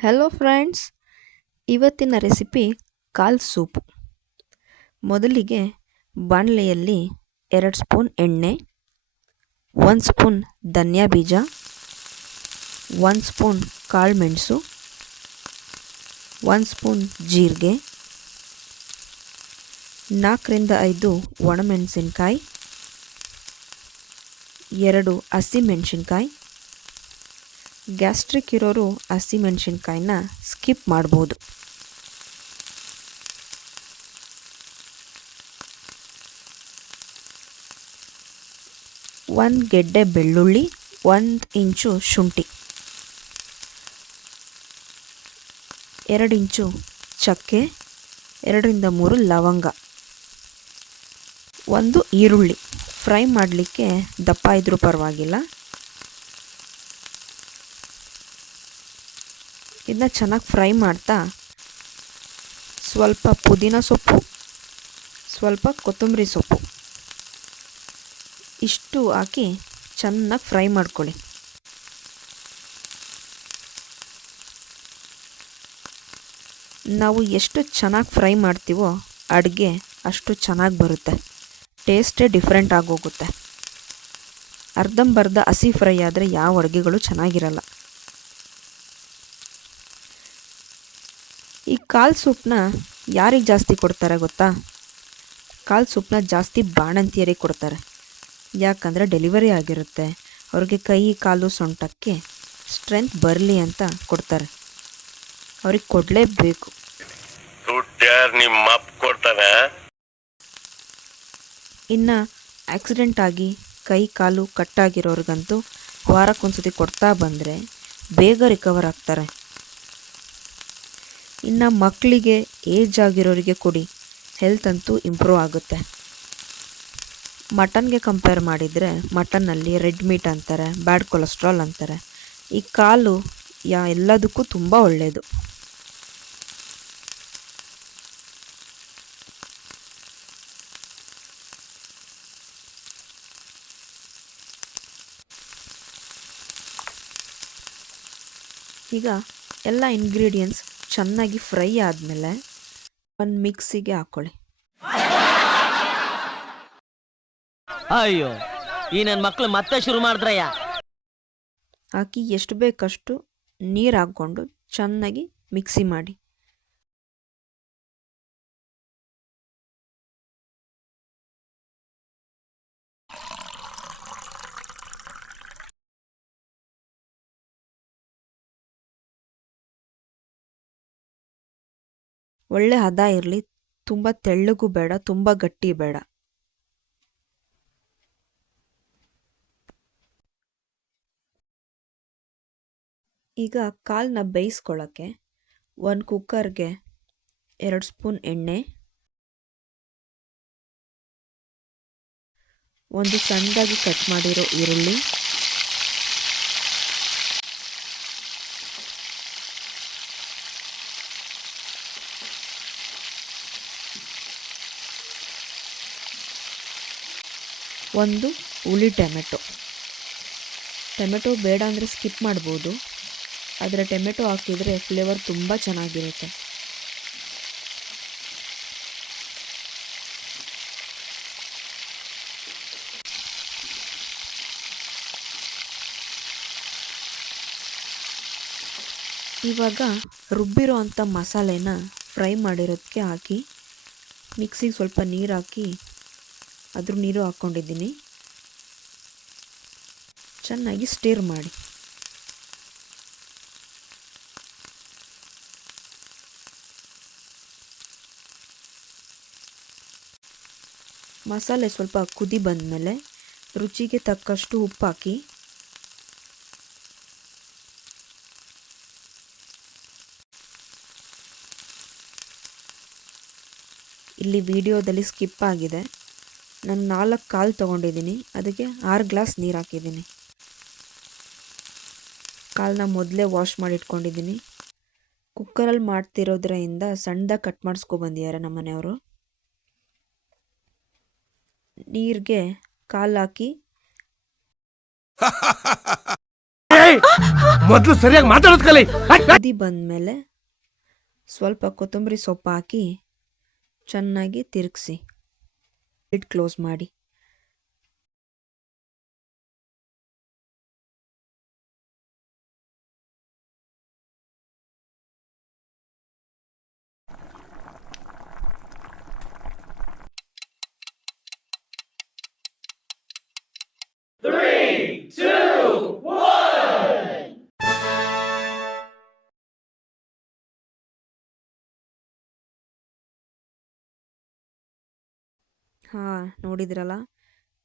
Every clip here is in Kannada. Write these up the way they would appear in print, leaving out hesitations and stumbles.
ಹಲೋ ಫ್ರೆಂಡ್ಸ್, ಇವತ್ತಿನ ರೆಸಿಪಿ ಕಾಲ್ ಸೂಪ್. ಮೊದಲಿಗೆ ಬಾಣಲೆಯಲ್ಲಿ 2 ಸ್ಪೂನ್ ಎಣ್ಣೆ, 1 ಸ್ಪೂನ್ ಧನಿಯಾ ಬೀಜ, 1 ಸ್ಪೂನ್ ಕಾಳು ಮೆಣಸು, 1 ಸ್ಪೂನ್ ಜೀರಿಗೆ, 4 ರಿಂದ 5 ಒಣಮೆಣಸಿನ್ಕಾಯಿ, 2 ಹಸಿಮೆಣಸಿನ್ಕಾಯಿ. ಗ್ಯಾಸ್ಟ್ರಿಕ್ ಇರೋರು ಹಸಿಮೆಣಸಿನ್ಕಾಯಿನ ಸ್ಕಿಪ್ ಮಾಡ್ಬೋದು. ಒಂದು ಗೆಡ್ಡೆ ಬೆಳ್ಳುಳ್ಳಿ, 1 ಇಂಚು ಶುಂಠಿ, 2 ಇಂಚು ಚಕ್ಕೆ, 2 ರಿಂದ 3 ಲವಂಗ, 1 ಈರುಳ್ಳಿ. ಫ್ರೈ ಮಾಡಲಿಕ್ಕೆ ದಪ್ಪ ಇದ್ರೂ ಪರವಾಗಿಲ್ಲ. ಇದನ್ನ ಚೆನ್ನಾಗಿ ಫ್ರೈ ಮಾಡ್ತಾ ಸ್ವಲ್ಪ ಪುದೀನ ಸೊಪ್ಪು, ಸ್ವಲ್ಪ ಕೊತ್ತಂಬರಿ ಸೊಪ್ಪು ಇಷ್ಟು ಹಾಕಿ ಚೆನ್ನಾಗಿ ಫ್ರೈ ಮಾಡ್ಕೊಳ್ಳಿ. ನಾವು ಎಷ್ಟು ಚೆನ್ನಾಗಿ ಫ್ರೈ ಮಾಡ್ತೀವೋ ಅಡುಗೆ ಅಷ್ಟು ಚೆನ್ನಾಗಿ ಬರುತ್ತೆ. ಟೇಸ್ಟೇ ಡಿಫ್ರೆಂಟ್ ಆಗೋಗುತ್ತೆ. ಅರ್ಧಂಬರ್ಧ ಹಸಿ ಫ್ರೈ ಆದರೆ ಯಾವ ಅಡುಗೆಗಳು ಚೆನ್ನಾಗಿರಲ್ಲ. ಈ ಕಾಲ್ ಸೂಪ್ನ ಯಾರಿಗೆ ಜಾಸ್ತಿ ಕೊಡ್ತಾರೆ ಗೊತ್ತಾ? ಕಾಲ್ ಸೂಪ್ನ ಜಾಸ್ತಿ ಬಾಣಂತಿಯರಿಗೆ ಕೊಡ್ತಾರೆ. ಯಾಕಂದರೆ ಡೆಲಿವರಿ ಆಗಿರುತ್ತೆ, ಅವ್ರಿಗೆ ಕೈ ಕಾಲು ಸೊಂಟಕ್ಕೆ ಸ್ಟ್ರೆಂತ್ ಬರಲಿ ಅಂತ ಕೊಡ್ತಾರೆ. ಅವ್ರಿಗೆ ಕೊಡಲೇಬೇಕು. ಇನ್ನು ಆಕ್ಸಿಡೆಂಟ್ ಆಗಿ ಕೈ ಕಾಲು ಕಟ್ಟಾಗಿರೋರಿಗಂತೂ ವಾರಕ್ಕೊಂದ್ಸತಿ ಕೊಡ್ತಾ ಬಂದರೆ ಬೇಗ ರಿಕವರ್ ಆಗ್ತಾರೆ. ಇನ್ನು ಮಕ್ಕಳಿಗೆ, ಏಜ್ ಆಗಿರೋರಿಗೆ ಕೊಡಿ, ಹೆಲ್ತ್ ಅಂತೂ ಇಂಪ್ರೂವ್ ಆಗುತ್ತೆ. ಮಟನ್ಗೆ ಕಂಪೇರ್ ಮಾಡಿದರೆ ಮಟನ್ನಲ್ಲಿ ರೆಡ್ ಮೀಟ್ ಅಂತಾರೆ, ಬ್ಯಾಡ್ ಕೊಲೆಸ್ಟ್ರಾಲ್ ಅಂತಾರೆ. ಈ ಕಾಲು ಎಲ್ಲದಕ್ಕೂ ತುಂಬ ಒಳ್ಳೆಯದು. ಈಗ ಎಲ್ಲ ಇಂಗ್ರೀಡಿಯೆಂಟ್ಸ್ ಚೆನ್ನಾಗಿ ಫ್ರೈ ಆದಮೇಲೆ ಒಂದು ಮಿಕ್ಸಿಗೆ ಹಾಕ್ಕೊಳ್ಳಿ. ಅಯ್ಯೋ, ಈ ನನ್ನ ಮಕ್ಕಳು ಮತ್ತೆ ಶುರು ಮಾಡಿದ್ರಯ್ಯ. ಹಾಕಿ ಎಷ್ಟು ಬೇಕಷ್ಟು ನೀರು ಹಾಕ್ಕೊಂಡು ಚೆನ್ನಾಗಿ ಮಿಕ್ಸಿ ಮಾಡಿ. ಒಳ್ಳೆ ಹದ ಇರಲಿ, ತುಂಬ ತೆಳ್ಳಗೂ ಬೇಡ, ತುಂಬ ಗಟ್ಟಿ ಬೇಡ. ಈಗ ಕಾಲನ್ನ ಬೇಯಿಸ್ಕೊಳ್ಳೋಕ್ಕೆ ಒಂದು ಕುಕ್ಕರ್ಗೆ 2 ಸ್ಪೂನ್ ಎಣ್ಣೆ, 1 ಸಣ್ಣದಾಗಿ ಕಟ್ ಮಾಡಿರೋ ಈರುಳ್ಳಿ, ಒಂದು ಹುಳಿ ಟೊಮೆಟೊ ಬೇಡ ಅಂದರೆ ಸ್ಕಿಪ್ ಮಾಡ್ಬೋದು, ಆದರೆ ಟೊಮೆಟೊ ಹಾಕಿದರೆ ಫ್ಲೇವರ್ ತುಂಬ ಚೆನ್ನಾಗಿರುತ್ತೆ. ಇವಾಗ ರುಬ್ಬಿರೋ ಅಂಥ ಮಸಾಲೆನ ಫ್ರೈ ಮಾಡಿರೋದಕ್ಕೆ ಹಾಕಿ ಮಿಕ್ಸಿಗೆ ಸ್ವಲ್ಪ ನೀರು ಹಾಕಿ ಅದ್ರ ನೀರು ಹಾಕ್ಕೊಂಡಿದ್ದೀನಿ. ಚೆನ್ನಾಗಿ ಸ್ಟಿರ್ ಮಾಡಿ. ಮಸಾಲೆ ಸ್ವಲ್ಪ ಕುದಿ ಬಂದಮೇಲೆ ರುಚಿಗೆ ತಕ್ಕಷ್ಟು ಉಪ್ಪು ಹಾಕಿ ಇಲ್ಲಿ ವಿಡಿಯೋದಲ್ಲಿ ಸ್ಕಿಪ್ ಆಗಿದೆ. ನಾನು 4 ಕಾಲು ತೊಗೊಂಡಿದ್ದೀನಿ, ಅದಕ್ಕೆ 6 ಗ್ಲಾಸ್ ನೀರು ಹಾಕಿದ್ದೀನಿ. ಕಾಲನ್ನ ಮೊದಲೇ ವಾಶ್ ಮಾಡಿ ಇಟ್ಕೊಂಡಿದ್ದೀನಿ. ಕುಕ್ಕರಲ್ಲಿ ಮಾಡ್ತಿರೋದ್ರಿಂದ ಸಣ್ಣದಾಗಿ ಕಟ್ ಮಾಡಿಸ್ಕೊಬಂದಿದ್ದಾರೆ ನಮ್ಮ ಮನೆಯವರು. ನೀರಿಗೆ ಕಾಲು ಹಾಕಿ ಮೊದಲು ಸರಿಯಾಗಿ ಮಾತಾಡೋದ್ ಕಲಿ. ಕುದಿ ಬಂದಮೇಲೆ ಸ್ವಲ್ಪ ಕೊತ್ತಂಬರಿ ಸೊಪ್ಪು ಹಾಕಿ ಚೆನ್ನಾಗಿ ತಿರುಗಿಸಿ ಲಿಡ್ ಕ್ಲೋಸ್ ಮಾಡಿ. ಹಾಂ, ನೋಡಿದ್ರಲ್ಲ,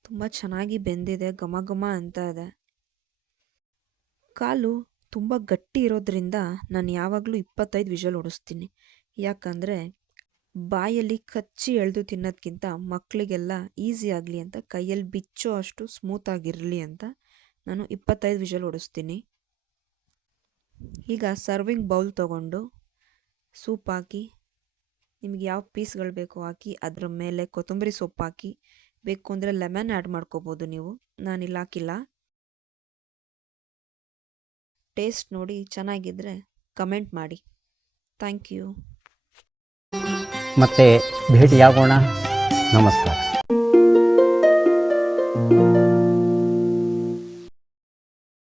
ತುಂಬ ಚೆನ್ನಾಗಿ ಬೆಂದಿದೆ, ಘಮ ಘಮ ಅಂತ ಇದೆ. ಕಾಲು ತುಂಬ ಗಟ್ಟಿ ಇರೋದ್ರಿಂದ ನಾನು ಯಾವಾಗಲೂ 25 ವಿಷಲ್ ಹೊಡಿಸ್ತೀನಿ. ಯಾಕಂದರೆ ಬಾಯಲ್ಲಿ ಕಚ್ಚಿ ಎಳೆದು ತಿನ್ನೋದ್ಕಿಂತ ಮಕ್ಕಳಿಗೆಲ್ಲ ಈಸಿ ಆಗಲಿ ಅಂತ, ಕೈಯಲ್ಲಿ ಬಿಚ್ಚೋ ಅಷ್ಟು ಸ್ಮೂತಾಗಿರಲಿ ಅಂತ ನಾನು 25 ವಿಷಲ್ ಹೊಡಿಸ್ತೀನಿ. ಈಗ ಸರ್ವಿಂಗ್ ಬೌಲ್ ತೊಗೊಂಡು ಸೂಪ್ ಹಾಕಿ, ನಿಮ್ಗೆ ಯಾವ ಪೀಸ್ಗಳು ಬೇಕೋ ಹಾಕಿ, ಅದರ ಮೇಲೆ ಕೊತ್ತಂಬರಿ ಸೊಪ್ಪು ಹಾಕಿ, ಬೇಕು ಅಂದರೆ ಲೆಮನ್ ಆ್ಯಡ್ ಮಾಡ್ಕೋಬೋದು ನೀವು. ನಾನಿಲ್ಲಿ ಹಾಕಿಲ್ಲ. ಟೇಸ್ಟ್ ನೋಡಿ ಚೆನ್ನಾಗಿದ್ದರೆ ಕಮೆಂಟ್ ಮಾಡಿ. Thank you. ಮತ್ತೆ ಭೇಟಿಯಾಗೋಣ. ನಮಸ್ಕಾರ.